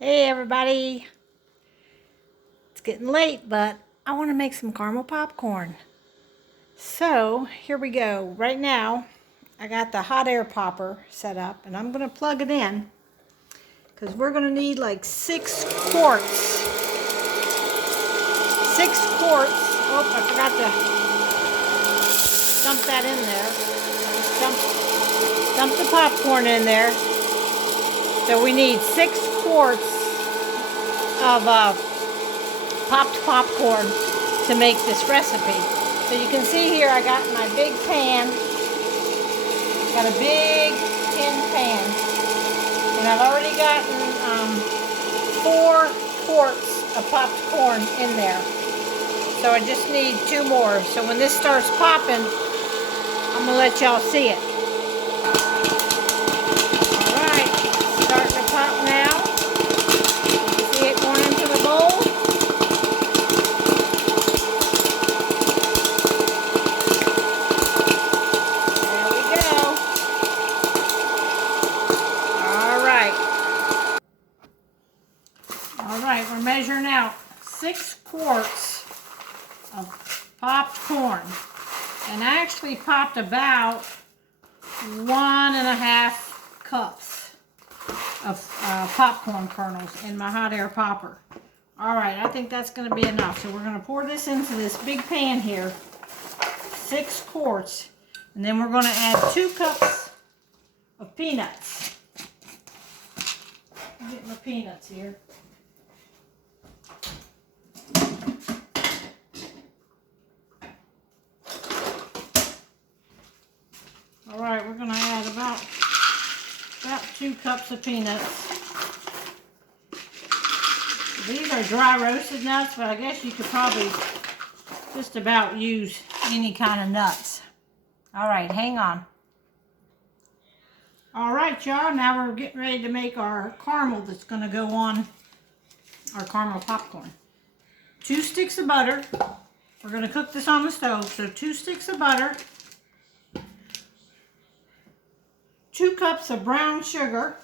Hey everybody, it's getting late, but I want to make some caramel popcorn. So here we go. Right now, I got the hot air popper set up, and I'm going to plug it in because we're going to need like 6 quarts. 6 quarts. Oh, I forgot to dump that in there. Dump the popcorn in there. So we need 6 quarts of popped popcorn to make this recipe. So you can see here I got my big pan. Got a big tin pan. And I've already gotten 4 quarts of popped corn in there. So I just need 2 more. So when this starts popping, I'm going to let y'all see it. Alright, starting to pop now. You see it going into the bowl? Alright, we're measuring out 6 quarts of popped corn. And I actually popped about 1.5 cups of popcorn kernels in my hot air popper. Alright, I think that's going to be enough. So we're going to pour this into this big pan here. 6 quarts. And then we're going to add 2 cups of peanuts. I'm getting my peanuts here. Alright, we're going to add about 2 cups of peanuts. These are dry roasted nuts, but I guess you could probably just about use any kind of nuts. Alright, hang on. Alright, y'all, now we're getting ready to make our caramel that's going to go on our caramel popcorn. 2 sticks of butter. We're going to cook this on the stove, so 2 sticks of butter. 2 cups of brown sugar.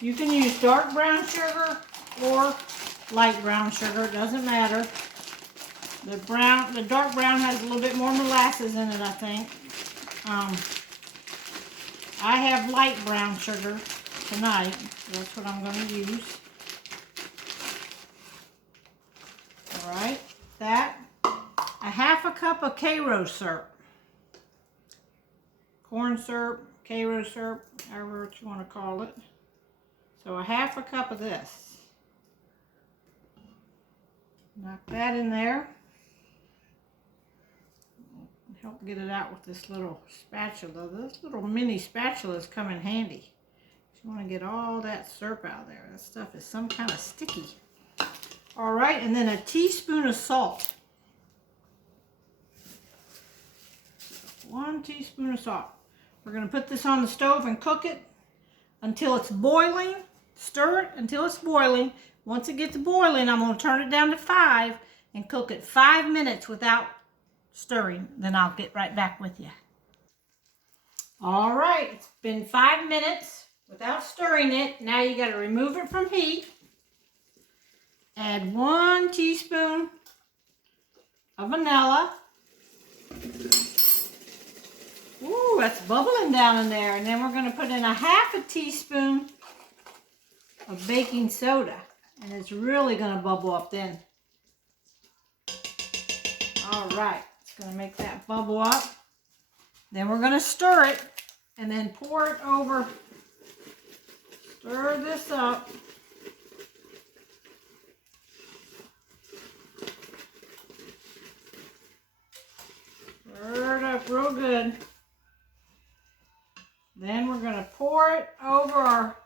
You can use dark brown sugar or light brown sugar, it doesn't matter. The dark brown has a little bit more molasses in it, I think. I have light brown sugar tonight, so that's what I'm going to use. Alright, that. 1/2 cup of Karo syrup. Corn syrup, Karo syrup, however you want to call it. So 1/2 cup of this. Knock that in there. Help get it out with this little spatula. This little mini spatulas come in handy. You want to get all that syrup out of there. That stuff is some kind of sticky. Alright, and then a teaspoon of salt. 1 teaspoon of salt. We're going to put this on the stove and cook it until it's boiling. Stir it until it's boiling. Once it gets boiling, I'm going to turn it down to 5 and cook it 5 minutes without stirring. Then I'll get right back with you. Alright, it's been 5 minutes without stirring it. Now you got to remove it from heat. Add 1 teaspoon of vanilla. Ooh, that's bubbling down in there. And then we're going to put in 1/2 teaspoon of baking soda. And it's really going to bubble up then. Alright, it's going to make that bubble up. Then we're going to stir it and then pour it over. Stir this up. Stir it up real good. Then we're going to pour it over our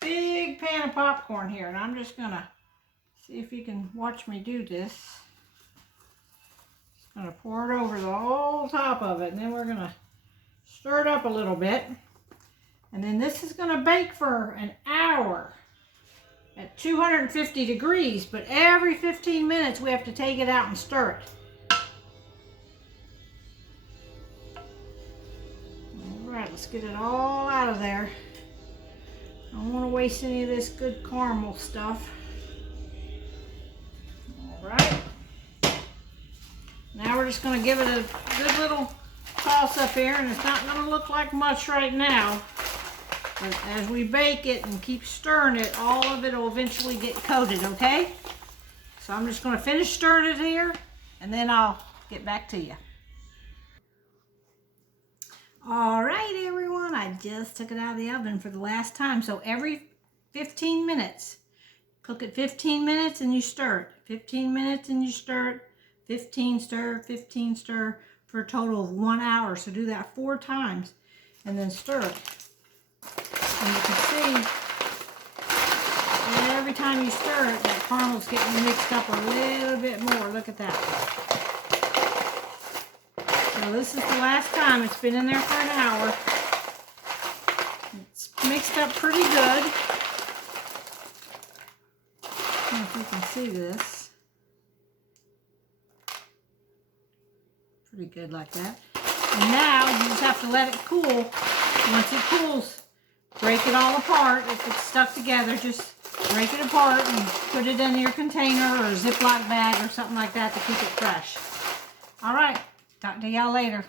big pan of popcorn here. And I'm just going to see if you can watch me do this. Just going to pour it over the whole top of it. And then we're going to stir it up a little bit. And then this is going to bake for an hour at 250 degrees. But every 15 minutes we have to take it out and stir it. Alright, let's get it all out of there. I don't want to waste any of this good caramel stuff. All right. Now we're just going to give it a good little toss up here, and it's not going to look like much right now. But as we bake it and keep stirring it, all of it will eventually get coated, okay? So I'm just going to finish stirring it here, and then I'll get back to you. All right, everyone, I just took it out of the oven for the last time. So every 15 minutes, cook it 15 minutes and you stir it. 15 minutes and you stir it. 15 stir, 15 stir for a total of 1 hour. So do that 4 times and then stir it. And you can see every time you stir it, that caramel's getting mixed up a little bit more. Look at that. So this is the last time. It's been in there for an hour. It's mixed up pretty good. I don't know if you can see this. Pretty good like that. And now you just have to let it cool. Once it cools, break it all apart. If it's stuck together, just break it apart and put it in your container or a Ziploc bag or something like that to keep it fresh. All right. Talk to y'all later.